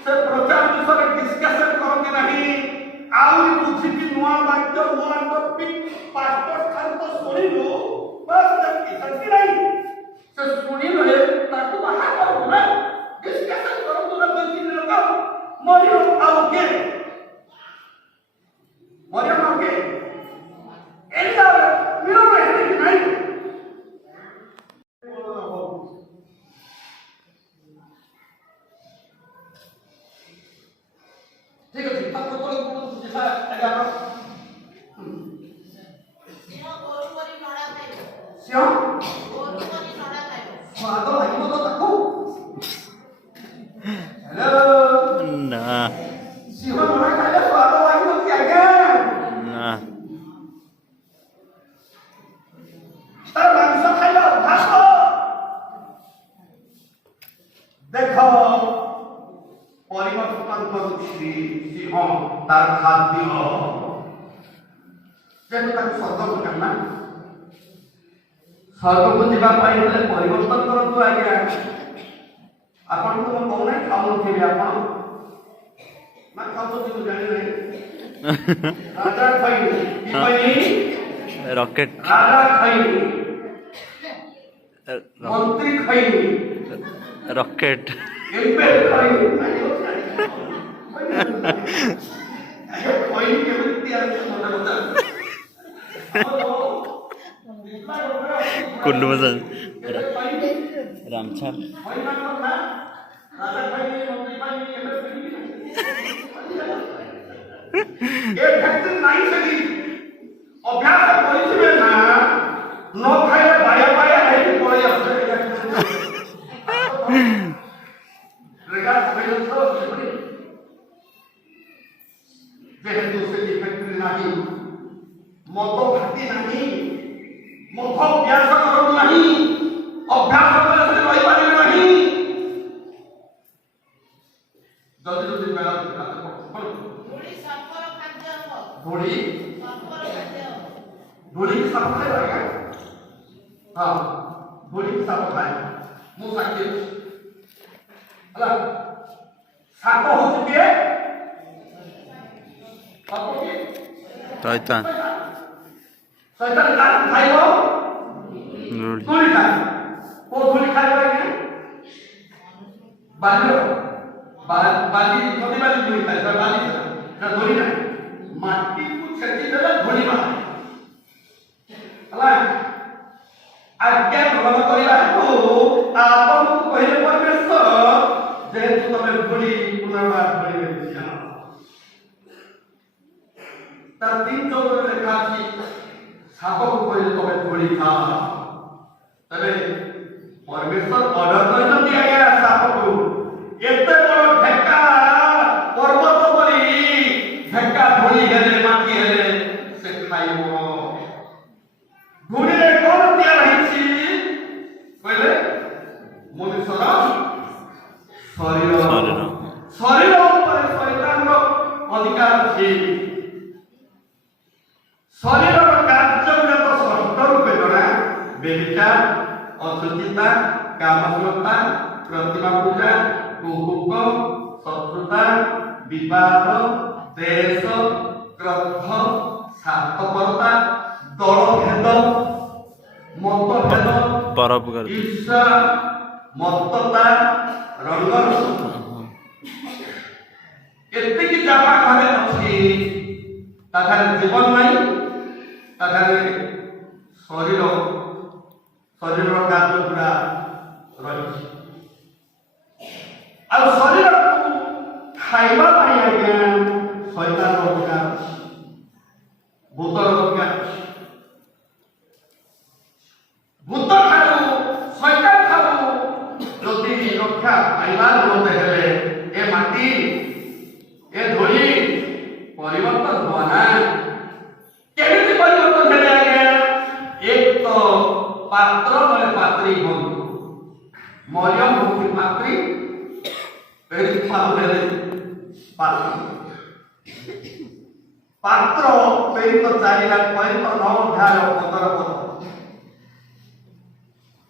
ସେ ପ୍ରଚାର ବିଷୟରେ ଡିସ୍କସନ କରନ୍ତି ନାହିଁ, ଆହୁରି ବୁଝିକି ନୂଆ ବାକ୍ୟ ନୂଆ ଟପିକ ପାଷ୍ଟର ଠାରୁ ତ ଶୁଣିଲୁ, ବାସ୍ ସେତିକି ନାହିଁ, ସେ ଶୁଣିଲେ ତାକୁ ବାହା କରନ୍ତୁ ନା, ଡିସ୍କସନ କରନ୍ତୁ ନା। 2-3 ଲୋକ ମରିବ, ଆଉ କିଏ ମରିବ? ଆଉ କିଏ? ଏଇଟା ମିଳନ ହେଲେ ନାହିଁ। ଠିକ ଅଛି, ତାକୁ ସ୍ୱାଦ ଲାଗିବ ତ ତାକୁ। ନା ସିଂହ ନଡ଼ା ଖାଇଲେ ସ୍ୱାଦ ଲାଗିବ କି? ଆଜ୍ଞା, ନା। ତାର ମାଂସ ଖାଇବା ଅଭ୍ୟାସ। ଦେଖ, ପରିବର୍ତ୍ତନ କରୁଛି ସିଂହ ତାର ଖାଦ୍ୟ, ଯେହେତୁ ତାକୁ ସ୍ୱର୍ଗକୁ ନେଲା। ସ୍ୱର୍ଗକୁ ଯିବା ପାଇଁ ହେଲେ ପରିବର୍ତ୍ତନ କରନ୍ତୁ। ଆଜ୍ଞା, ଆପଣଙ୍କୁ ମୁଁ କହୁନାହିଁ ଖାଉନଥିବେ ଆପଣ, ନା ଖାଉଛନ୍ତି ମୁଁ ଜାଣିନାହିଁ। ରାଜା ଖାଇନି, କି ଖାଇନି? ରକେଟ। ରାଜା ଖାଇନି, ମନ୍ତ୍ରୀ ଖାଇନି, ରକେଟ। ଏବେ ଖାଇନି। ଖାଇନି କେମିତି ତିଆରି କୁଲ୍ଲୁ ମସାଜ ରାମଛାଲ। ଅଭ୍ୟାସ କରିଥିବେ ନା, ନ ଖାଇଲେ ବାୟା ବାୟା ହେଇକି ପଳେଇ ଆସୁଛନ୍ତି। ଯେହେତୁ ସେଠି ଫ୍ୟାକ୍ଟ୍ରି ନାହିଁ, ମଦ ଭାଟି ନାହିଁ, ମଦ ଅଭ୍ୟାସ କରନ୍ତୁ ନାହିଁ, ଅଭ୍ୟାସ କଲେ ସେ ରହିପାରିବେ ନାହିଁ। ଯଦି ବେଳା ଧୂଳି ସର୍ପର ଖାଦ୍ୟ। ଧୂଳି କି ସାପ ଖାଇବ ଆଜ୍ଞା? ହଁ ଧୂଳି କି ସାପ ଖାଏ। ମୁଁ ସାକ୍ଷୀ ଅଛି ହେଲା। ସାପ ହଉଛି କିଏ? ସାପ କିଏ? ଶୈତାନ ଶୈତାନ କାହାକୁ ଖାଇବ? ଧୂଳି ଧୂଳି ଖାଏ। କୋଉ ଧୂଳି ଖାଇବ ଆଜ୍ଞା? ବାଲିର ବାଲି ନଦୀ ବାଲି ଧୂଳି ଖାଏ। ବାଲି ସେଟା ଧୂଳି ନାହିଁ। ମାଟିକୁ ଛେଚି ଦେଲେ ଧୂଳି ବାହାରେ ହେଲା। ଆଜ୍ଞା ଗ୍ରହଣ କରିବା ହେତୁ ଆପଣଙ୍କୁ କହିଲେ ପରମେଶ୍ୱର ଯେହେତୁ ତମେ ଧୂଳି ପୁନର୍ବାର ଧୂଳିରେ ମିଶିଯାଅ। ତାର 3:14 ଲେଖା ଅଛି ସାପକୁ କହିଲେ ତମେ ଧୂଳି ଖାଅ। ତେବେ ପରମେଶ୍ୱର ଅର୍ଡର କରିଛନ୍ତି ଆଜ୍ଞା ସାପକୁ ଏତେ ବଡ଼ ଢେକା ପର୍ବତ ପରି ଢେକା ଧୂଳି ହେଲେ ମାଟି ହେଲେ ସେ ଖାଇବ। ଧୂଳିରେ କଣ ତିଆରି ହେଇଛି କହିଲେ? ମନୁଷ୍ୟର ଶରୀର। ଶରୀର ଉପରେ ଶୈତାନର ଅଧିକାର ଅଛି। ଶରୀରର କାର୍ଯ୍ୟଗୁଡ଼ାକ ସ୍ପଷ୍ଟ ରୂପେ ଜଣା। ବ୍ୟଭିଚାର, ଅଶୁଚିତା, କାମଶ୍ଳତା, ପ୍ରତିମା ପୂଜା, କୁହୁକ, ଶତ୍ରୁତା, ବିବାଦ, ଦେଶ, କ୍ରୋଧ, ସ୍ୱାର୍ଥପରତା, ଦଳଭେଦ, ମତଭେଦ, ପରୋପକାର ঈর্ষা, ମତ୍ତତା, ରଙ୍ଗରସ ଏତିକି ଯାହା ପାଖରେ ଅଛି ତାଠାରେ ଜୀବନ ନାହିଁ। ତାଠାରେ ଶରୀରର କାର୍ଯ୍ୟ ଗୁଡ଼ା ରହିଛି। ଆଉ ଶରୀରକୁ ଖାଇବା ପାଇଁ ଆଜ୍ଞା ଶୈତାନର ଅଧିକାର ଅଛି। ଭୂତର ଅଧିକାର ଅଛି। ଭୂତ ଠାରୁ ଶୈତାନ ଠାରୁ ଯଦି ରକ୍ଷା ପାଇବା ନିମନ୍ତେ ହେଲେ ଏ ମାଟି ଏ ଧୂଳି ପରିବର୍ତ୍ତନ ହୁଆ ନା। କେମିତି ପରିବର୍ତ୍ତନ ହେଲେ ଆଜ୍ଞା? ଏକ ତ ପାତ୍ର ମାନେ ପାତ୍ରୀ ହୁଅନ୍ତୁ। ମରିୟମ ହଉଛି ପାତ୍ରୀ, ହେଲେ ପାତ୍ର। ପାତ୍ର ପ୍ରେରିତ 4:9-15 ପଦ।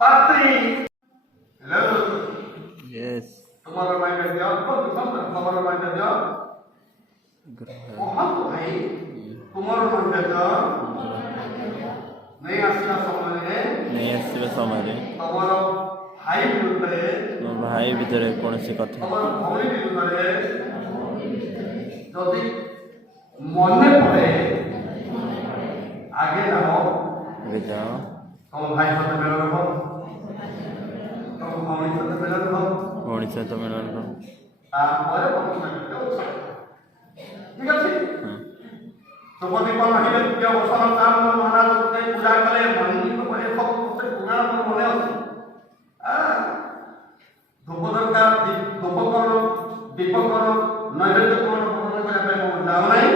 ପାତ୍ରୀ ହେଲୋ yes ତୁମର ମାଇଣ୍ଡ ଦିଅ ତୁମର ମାଇଣ୍ଡ ଦିଅ କହନ୍ତୁ ଭାଇ ତୁମର ମାଇଣ୍ଡ ଦିଅ। ନେଇ ଆସିବା ସମୟରେ ତମର ଭାଇ ବିରୁଦ୍ଧରେ ମୋ ଭାଇ ଭିତରେ କୌଣସି କଥା ତମର ଭଉଣୀ ବିରୁଦ୍ଧରେ ଯଦି ମନେ ପଡ଼େ ଆଗେ ଯାଅ ତମ ଭାଇ ସହିତ ମିଳନ କର, ତମ ଭଉଣୀ ସହିତ ମିଳନ କର, ଭଉଣୀ ସହିତ ମିଳନ କର, ତାପରେ ତମ ସହିତ ଠିକ ଅଛି। ସୁପଦୀପ ମହିଲେ ଦ୍ୱିତୀୟ ବର୍ଷର ଚାରଣ ମହାରାଜ ପୂଜା କଲେ ମନ୍ଦିର ପରେ ସବୁ ପୁରାଣ ମନେ ଅଛି। ଧୂପ ଦରକାର, ଧୂପ କଣ, ଦୀପ କଣ, ନୈବେଦ୍ୟ କଣ ପ୍ରଦାନ କରିବା ପାଇଁ ମୁଁ ଯାଉ ନାହିଁ।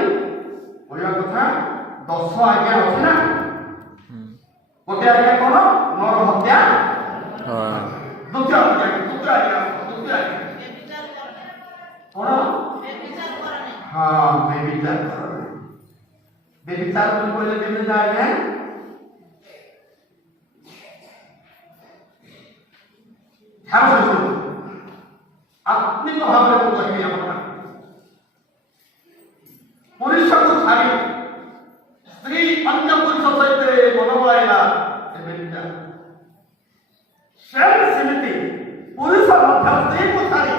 କହିବା କଥା 10 ଆଜ୍ଞା ଅଛି ନା। ଗୋଟେ ଆଜ୍ଞା କଣ? ନର ହତ୍ୟା। ଦ୍ୱିତୀୟ ଆଜ୍ଞା କଣ? ହଁ ବେବିଚାର କର। ବେବିଚାର କହିଲେ କେମିତି ଆଜ୍ଞା? ଆତ୍ମିକ ଭାବରେ ମୁଁ କହିବି ଆପଣ ପୁରୁଷକୁ ଛାଡ଼ି ସ୍ତ୍ରୀ ଅନ୍ୟ ପୁରୁଷ ସହିତ ମନ ବଳାଇଲା ସେମିତି ପୁରୁଷ ମଧ୍ୟ ସ୍ତ୍ରୀକୁ ଛାଡ଼ି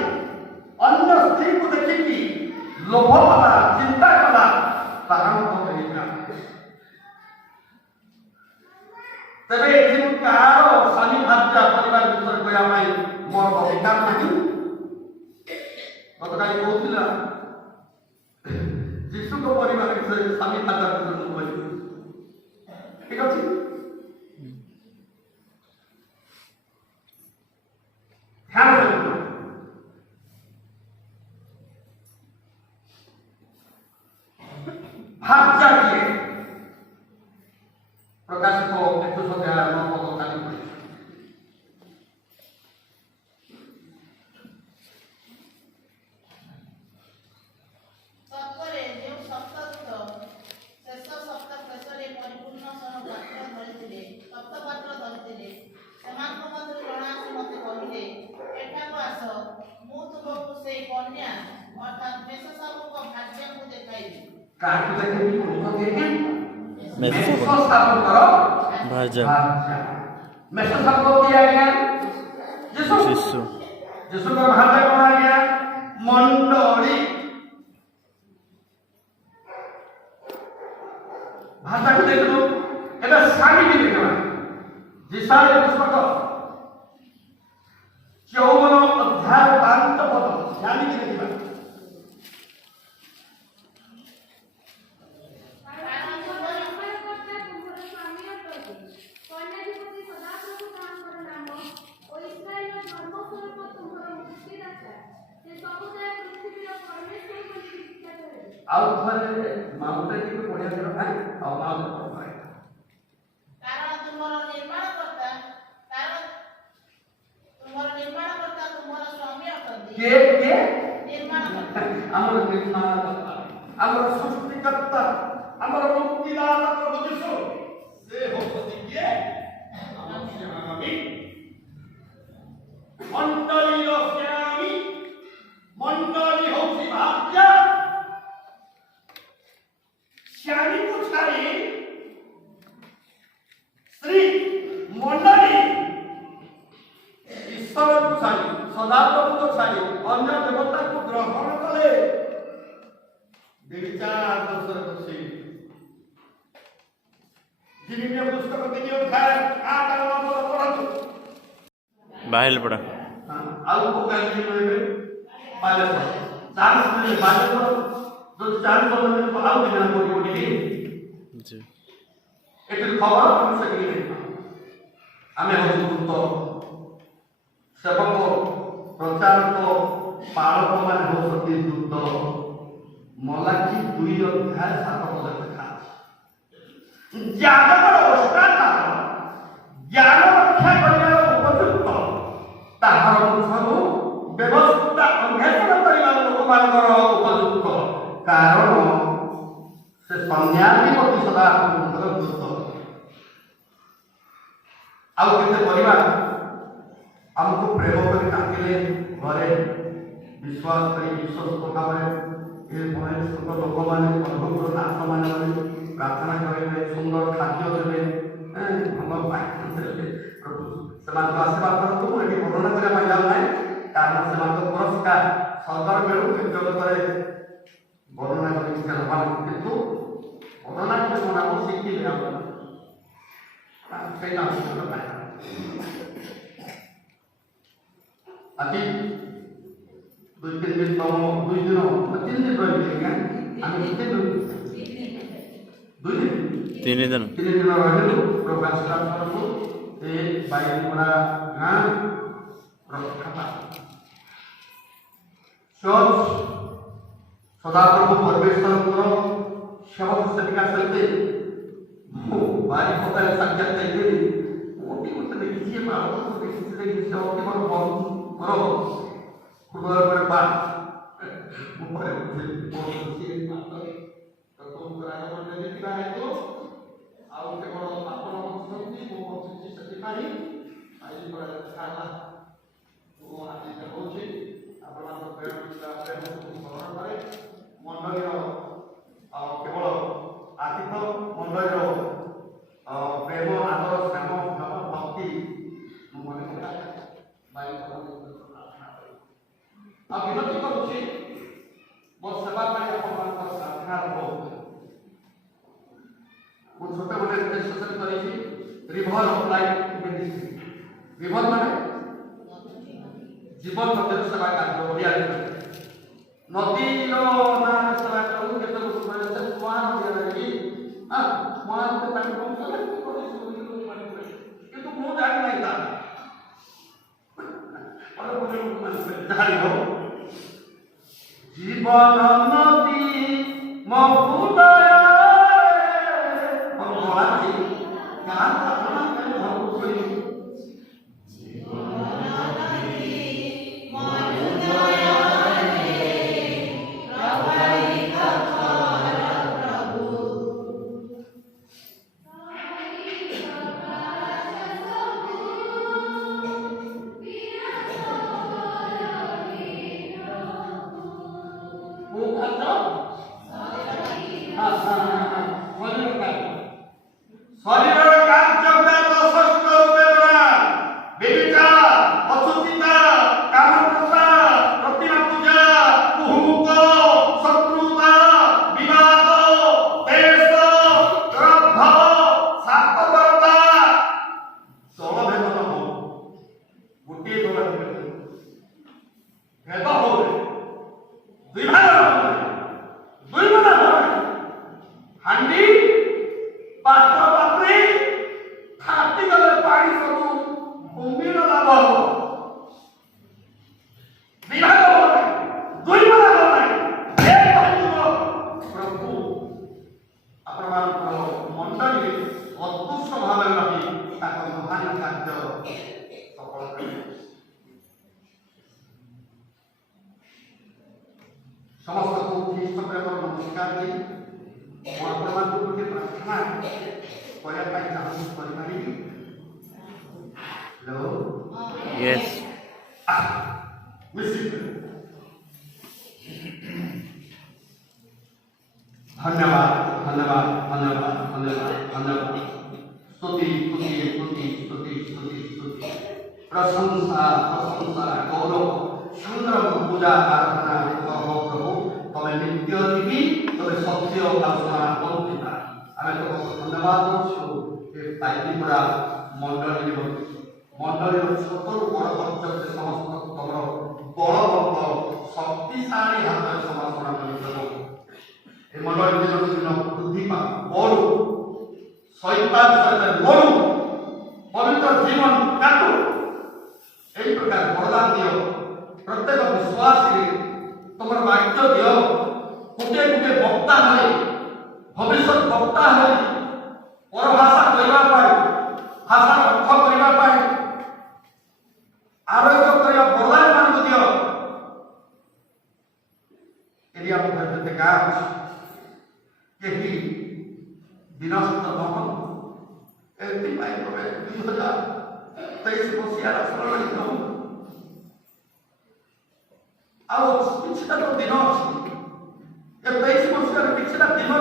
ଅନ୍ୟ ସ୍ତ୍ରୀକୁ ଦେଖିକି ଲୋଭ କଲା, ଚିନ୍ତା କଲା, ତାହା ମଧ୍ୟ ତେବେ ଏଠି ମୁଁ କାହାର ସ୍ୱାମୀ ଭାର୍ଯ୍ୟା ପରିବାର ବିଷୟରେ କହିବା ପାଇଁ ମୋର ଅଧିକାର ନାହିଁ। ଗତକାଲି କହୁଥିଲା ଯୀଶୁଙ୍କ ପରିବାର ବିଷୟରେ ସ୍ୱାମୀ ଭାର୍ଯ୍ୟା ବିଷୟରେ ମୁଁ କହିବି। ଠିକ ଅଛି। ଧ୍ୟାନ ଦିଅନ୍ତୁ। ଭାର୍ଯ୍ୟା କିଏ? ପ୍ରକାଶିତ 21:9 ତତ୍ପରେ ଯେଉଁ ସପ୍ତଦୂତ କାହାକୁ ଦେଖିବି କୃତ ଦେଇକି ମେଷ ମେଷ ସାପ। ସାପଙ୍କର ଭାଜା ଭାଜା। ମେଷ ସାପ କିଏ ଆଜ୍ଞା? ଯୀଶୁ। ଶିଶୁ ଯୀଶୁଙ୍କର ଭାଜା କଣ ଆଜ୍ଞା? ମଣ୍ଡଳୀ। ଭାଷାକୁ ଦେଖିଲୁ ଏବେ ସାଙ୍ଗିକି ଦେଖିବା। ଯିଶାୟ ପୁସ୍ତକ 54 ଅଧ୍ୟାୟ 5 ପଦ ସାଙ୍ଗିକି ଦେଖିବା। ଆଉ ଥରେ ମାଉଣ୍ଟ ଟିକେ ପଢିଆ ଯିବା ଭାଇ ଆଉ ମାଉଣ୍ଟ ପଢିବା। କାରଣ ତୁମର ନିର୍ମାଣକର୍ତ୍ତା ତୁମର ସ୍ୱାମୀ ଅଟନ୍ତି। କିଏ କିଏ? ନିର୍ମାଣକର୍ତ୍ତା ଆମର ନିର୍ମାଣକର୍ତ୍ତା, ଆମର ସୃଷ୍ଟିକର୍ତ୍ତା, ଆମର ମୁକ୍ତିଦାତା ପ୍ରଭୁ ଯୀଶୁ। ସେ ହେଉଛନ୍ତି କିଏ? ଆମର ସ୍ୱାମୀ। ମଣ୍ଡଳୀର ସ୍ୱାମୀ। ମଣ୍ଡଳୀ ହେଉଛି ଭାର୍ଯ୍ୟା। ସ୍ୱାମୀକୁ ଛାଡ଼ି ସ୍ତ୍ରୀ ମଣ୍ଡଳୀ ଈଶ୍ୱରକୁ ଛାଡ଼ି ସଦାପ୍ରଭୁକୁ ଛାଡ଼ି ଅନ୍ୟ ଦେବତାକୁ ଗ୍ରହଣ କଲେ। ବିଚାର ଦୋଷରେ ବସି ଜିନିମିୟ ପୁସ୍ତକ 3 ଅଧ୍ୟାୟ 8 ଆଉ 9 ପଦ ପଢ଼ନ୍ତୁ। ବାହାରିଲେ ପଡ଼ା ଆଉ କୋଉ ଗାଲି କହିବେ? ବାଲେଶ୍ୱର ଚାନ୍ସ ମିଳେ ବାଲେଶ୍ୱର ଯଦି ଚାନ୍ସ ମିଳେ ତ ଆଉ ଦିନ ପଡ଼ିବ ଟିକେ। জি ଏଠି ଖବର ଆମେ ସେଠିକି ନେଇଥାଉ। ଆମେ ହେଉଛୁ ଦୂତ, ସେବକ, ପ୍ରଚାରକ, ପାଳକମାନେ ହେଉଛନ୍ତି ଦୂତ। ମଲାକି 2 ଅଧ୍ୟାୟ 7 ପଦ ଲେଖା ଅଛି। ଯାଜକର ଓଷ୍ଟାଧାର ଜ୍ଞାନ ରକ୍ଷା କରିବାର ଉପଯୁକ୍ତ, ତାହାର ମୁଖରୁ ବ୍ୟବସ୍ଥା ଅନ୍ୱେଷଣ କରିବା ଲୋକମାନଙ୍କର ଉପଯୁକ୍ତ, କାରଣ ସେ ସନ୍ନ୍ୟାସୀ ସଦା ଦୂତ। ଆଉ କେତେ କରିବା? ଆମକୁ ପ୍ରେମ କରି ଡାକିଲେ ଘରେ ବିଶ୍ୱାସ କରି ବିଶ୍ୱସ୍ତ ଭାବରେ ଏ ବୟସ୍କ ଲୋକମାନେ ଅଦ୍ଭୁତ ନାଥମାନେ ପ୍ରାର୍ଥନା କରିବେ, ସୁନ୍ଦର ଖାଦ୍ୟ ଦେବେ, ଭଲ ପାଠ୍ୟ ଦେବେ। ପ୍ରଭୁ ସେମାନଙ୍କ ଆଶୀର୍ବାଦ କରନ୍ତୁ। ମୁଁ ଏଠି ବର୍ଣ୍ଣନା କରିବା ପାଇଁ ଯାଉନାହିଁ, କାରଣ ସେମାନଙ୍କ ପୁରସ୍କାର ସରକାର ମିଳୁ ଜଗତରେ ବର୍ଣ୍ଣନା କରି କିନ୍ତୁ ବର୍ଣ୍ଣନା କରି ମୋ ନାମ ଶିଖିଲେ ଆମର ସେଇଟା ହେଉଛି କଥା। ଆଜି 2-3 ଦିନ ତମ 2 ଦିନ 3 ଦିନ ରହିଲେ ଆଜ୍ଞା ଆମେ କେତେ ଦିନ 2 ଦିନ 3 ଦିନ 3 ଦିନ ରହିଲୁ ପ୍ରୋଗ୍ରାମ ଷ୍ଟାର୍ଟ କରନ୍ତୁ। ଏ ବାଇଗିପଡ଼ା ଗାଁ ରକ୍ଷା ଚର୍ଚ୍ଚ ସଦାପ୍ରଭୁ ପରମେଶ୍ୱରଙ୍କର ସେବକ ସେବିକା ସହିତ ମୁଁ ବାରି ପଦାରେ ସାକ୍ଷାତ ଦେଇଥିଲି। ମୋଟି ଗୋଟେ ଦେଖିଛି ବାଳକକୁ ଦେଖିଛି ଦେଖି ସେ ଅତି ମୋର ମୋର ହୃଦୟ ଉପରେ ବା ମୁଁ ପରେ ଆଉ କେବଳ ଆପଣ ବସୁଛନ୍ତି, ମୁଁ ବସୁଛି, ସେଥିପାଇଁ ଆଜି ଦେଖା ହେଲା। ମୁଁ ଆଜି କହୁଛି ଆପଣଙ୍କ ପ୍ରେମକୁ ସ୍ମରଣ କରେ। ମଣ୍ଡଳୀର କେବଳ ଆତିଥ ମଣ୍ଡଳୀର ପ୍ରେମ, ଆଦର, ସ୍ନେହ, ଭାବ, ଭକ୍ତି ମୁଁ ମନେ ପକାଏ। ଆଉ ବିନତି କରୁଛି ମୋ ସେବା ପାଇଁ ଆପଣଙ୍କର ପ୍ରାର୍ଥନା ରହ। ମୁଁ ଛୋଟବେଳେ ରେଜିଷ୍ଟ୍ରେସନ କରିଛି river of life ministry. River ମାନେ ଜୀବନ ନଦୀର ସେବା କାର୍ଯ୍ୟ ଓଡ଼ିଆରେ ନଦୀର ନାଁ ସେବା କରୁ। କେତେ ଲୋକ କହିଲେ ମହାନଦୀ କି ମହାନଦୀ ପାଣି ପହଞ୍ଚିଲେ କିନ୍ତୁ ମୁଁ ଜାଣିନାହିଁ ତା ଜାଣିବ ଜୀବନ ନଦୀ ମୋ ହୃଦୟ समस्त को ख्रीष्ट प्रेम नमस्कार दी आपण गोटे प्रार्थना करने चाहूँ करें यस धन्यवाद धन्यवाद धन्यवाद धन्यवाद धन्यवाद स्तुति स्तुति स्तुति स्तुति स्तुति स्तुति प्रशंसा प्रशंसा गौरव संग्रम पूजा आराधना कहो प्रभु तमें नित्य दिवी तमें सत्य आलोचना करूता आम तुमको धन्यवाद दे पाइपुरा मंडली मंडली छोट बड़ पर्यंत समस्त तुम बलवंत शक्तिशाली हाथ समर्पण कर ए मंडली दिन दिन वृद्धि बड़ू शैतान सहित लड़ू पवित्र जीवन काटू यही प्रकार वरदान दियो प्रत्येक विश्वासी तुम वाक्य दियो गोटे गोटे वक्ता है भविष्य वक्ता है पर भाषा कहवा भाषा अर्थ करने आरोग्य करने वरदान मान दियो एरिया मध्य गाँव यही विनष्ट नहन एपाई तुम 2023 मसीहार शरणी नहु किछटा तो दिन अच्छी 23 मसीहार किछटा दिन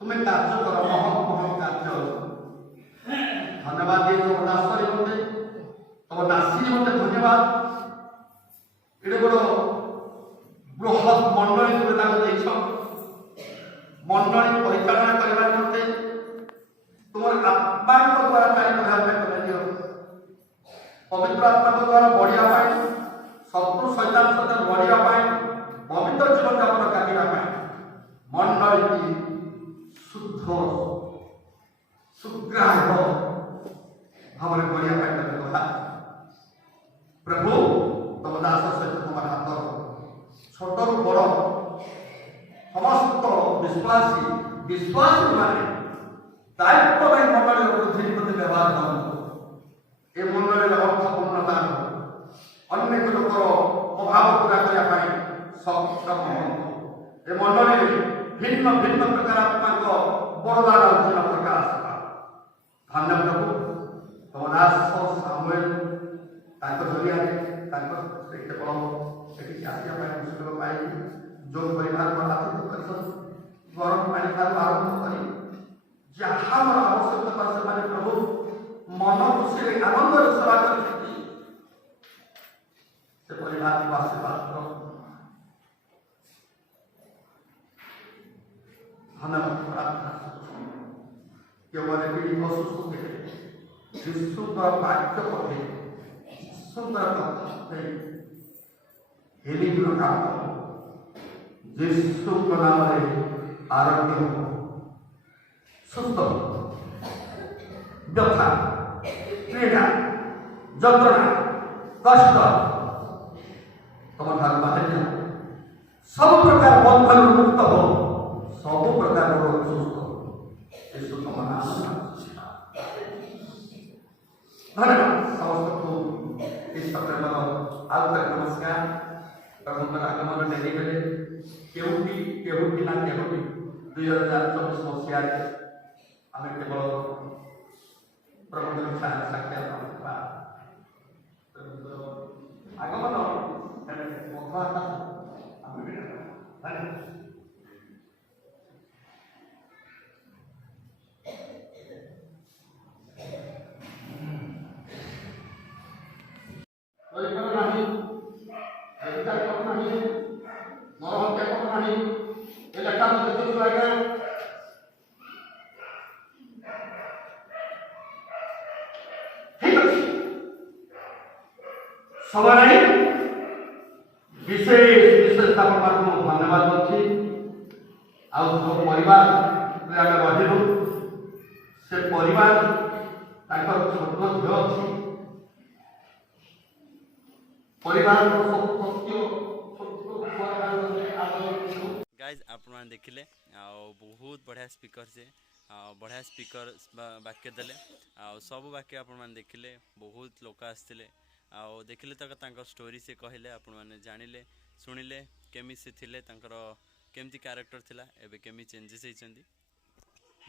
तुम्हें कार्य कर महत महत कार्य धन्यवाद दिए तुम दास निमंते तुम दासी निमंते धन्यवाद एडे बड़ बृहत मंडली तुम्हें देख मंडली परिचालना करने निमंते तुम आत्मा द्वारा कार्य करने पवित्र आत्मा द्वारा बढ़िया शत्रु शैतान सहित लड़ाई पवित्र जीवन यापन करने मंडली की शुद्ध सुग्राह्य भाव में बढ़िया प्रभु तुम दास सहित तुम हाथ छोट बड़ समस्त विश्वासी विश्वासी माने दायित्व मंडली वृद्धि निमंते व्यवहार कर मंडली अर्थपूर्णता अनेक लोकर अभाव पूरा करने सक्षम ए मंडली भिन्न भिन्न प्रकार आत्मा बरदान अर्जुन प्रकाश धन्य प्रभु तुम दास सामुएल जरिया केवल आसिया पाई जो परिवार को आतिथ्य कर गरम पानी ठार आरंभ कर जहाँ आवश्यकता से प्रभु मन खुशी आनंद सेवा कर परिवार को आशीर्वाद करो धन्यवाद प्रार्थना केवल पीड़ित असुस्थ थे सुंदर वाक्य पठे सुंदर हेलिंग काम जीशु नाम आरोग्य हो सुस्थ व्यथा पीड़ा जंत्रणा कष्ट तुम ठार बाहर सब प्रकार बंधन मुक्त हो सब प्रकार रोग सुस्थ यीशु तुम नाम धन्यवाद समस्त को इस प्रेम आउतर नमस्कार प्रभुଙ୍କର आगमन डेरी गले केउटी ना केउटी 2024 मसीहारे आम केवल प्रभुଙ୍କର साक्षात आगमन सबाई विशेष विशेष धन्यवाद अच्छी परिवार रही से परिवार छोट झील अच्छी परिवार गाइज आपण देखिले बहुत बढ़िया स्पीकर से बढ़िया स्पीकर वाक्य देले सब वाक्य आपण देखिले बहुत लोक आसते देखिले तक स्टोरी से कहले आपण मैंने जानिले शुणिले केमी से थिले तांकर केमती कैरेक्टर थिला एबे केमी चेंजेस होइछंदी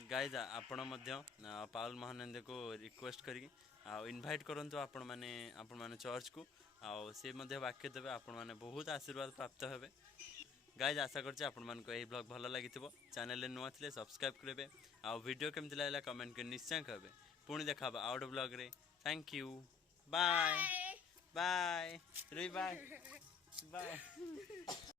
गाइज आपण मध्य पाउल महानंद को रिक्वेस्ट करी इनवाइट करंतु आपण माने चर्च को आ से मध्य वाक्य देबे आपण माने बहुत आशीर्वाद प्राप्त हेबे गाइज आशा करछि आपण मान को एही ब्लॉग भलो लागिथिबो चैनल नुआ थिले सब्सक्राइब करबे आ वीडियो केमति लागला कमेंट के निश्चय करबे पुणी देखाबा आउट ब्लॉग रे थैंक यू बाय बाय रुई बाय बाय